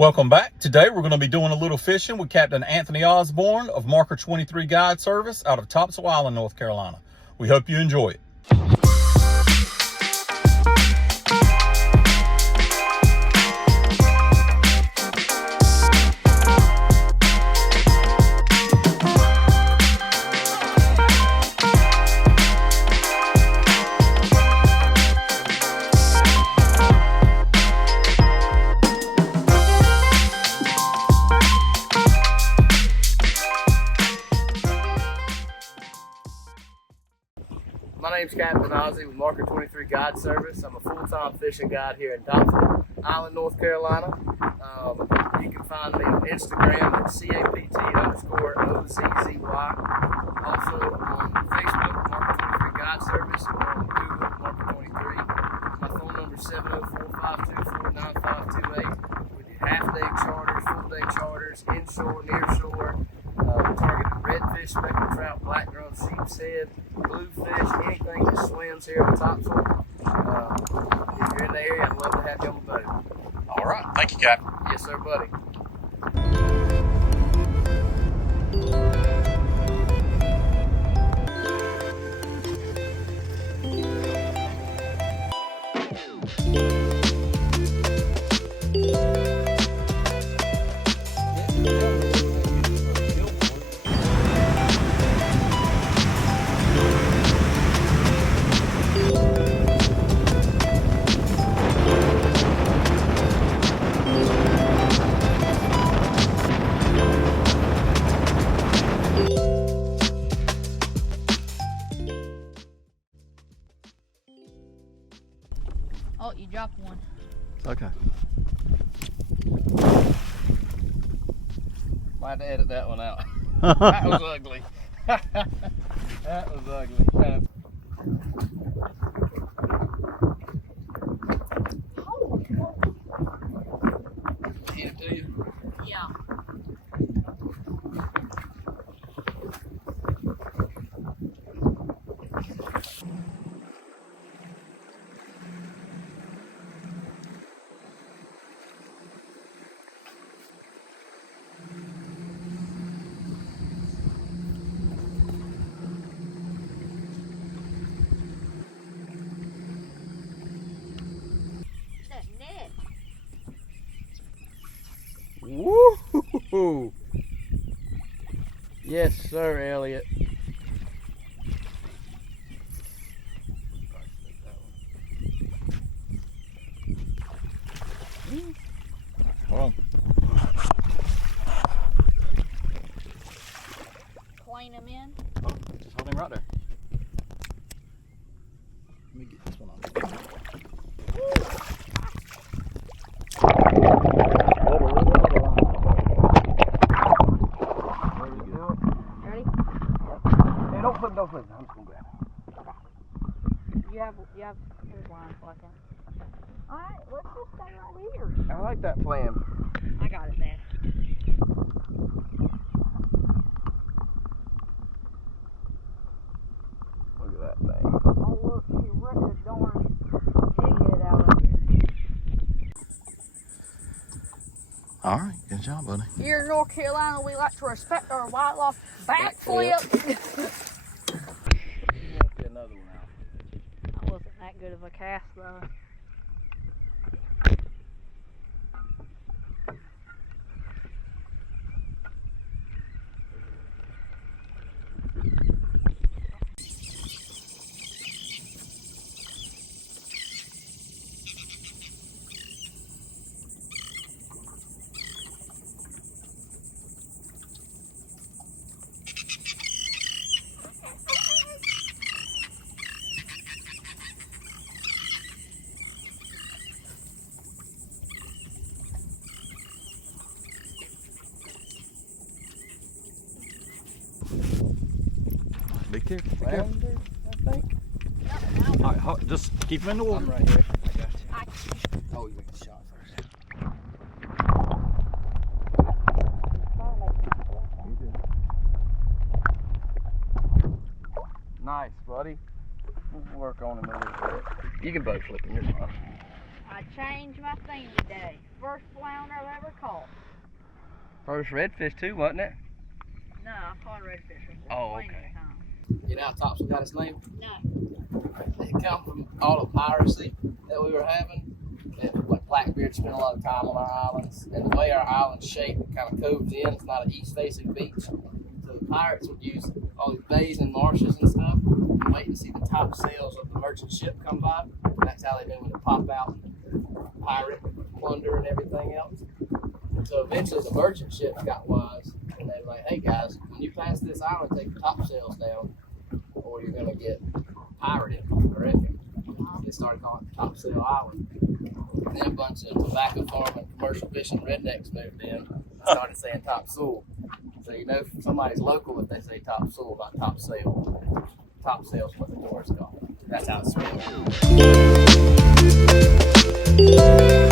Welcome back. Today we're going to be doing a little fishing with Captain Anthony Osborne of Marker 23 Guide Service out of Topsail Island, North Carolina. We hope you enjoy it. My name's Captain Ozzy with Marker 23 Guide Service. I'm a full-time fishing guide here in Topsail Island, North Carolina. You can find me on Instagram at CAPT_OZZY. Also on Facebook, Marker 23 Guide Service, or on Google, Marker 23. My phone number is 704-524-9528. We do half-day charters, full-day charters, inshore, nearshore. Targeted redfish, speckled trout, black drum, sheep's head, bluefish, anything that swims here in Topsail. If you're in the area, I'd love to have you on the boat. All right. Thank you, Captain. Yes, sir, buddy. Oh, you dropped one. Okay. Might have to edit that one out. That was ugly. That was ugly. Hand it to you? Yeah. That net. Woo! Yes, sir, Elliot. Hold on. Plane him in. Oh, just hold him right there. Let me get this one on. Ready? Hey, don't flip. I'm just gonna grab it. You have here's line fucking. Alright, let's just stay right here. I like that plan. I got it, man. Look at that thing. Oh look, you ripped the darn jig head out of it. All right. Good job, buddy. Here in North Carolina, we like to respect our wildlife. Backflip! Get another one out. That wasn't that good of a cast though. Be careful. Be careful. Rounder, I think. All right, just keep him in the water. I'm right here. I got you. Oh, you make a shot first. Nice, buddy. We'll work on him a little bit. You can boat flip him, you're fine. I I changed my theme today. First flounder I've ever caught. First redfish too, wasn't it? No, I caught redfish before. Oh, plenty okay. of times. You know how Topsail got its name? No. It come from all the piracy that we were having. And like Blackbeard spent a lot of time on our islands, and the way our island's shaped, it kind of coves in. It's not an east-facing beach, so the pirates would use all these bays and marshes and stuff, and wait to see the top sails of the merchant ship come by. And that's how they knew when to pop out and pirate, plunder, and everything else. And so eventually, the merchant ships got wise, and they were like, "Hey guys, when you pass this island, take the topsails down, or you're gonna get pirated." Correct? They started calling it Topsail Island. And then a bunch of tobacco farming, commercial fishing rednecks moved in and started saying Topsail. So you know if somebody's local if they say Topsail, not Topsail. Topsail's what the tourists call it. That's how it's spelled.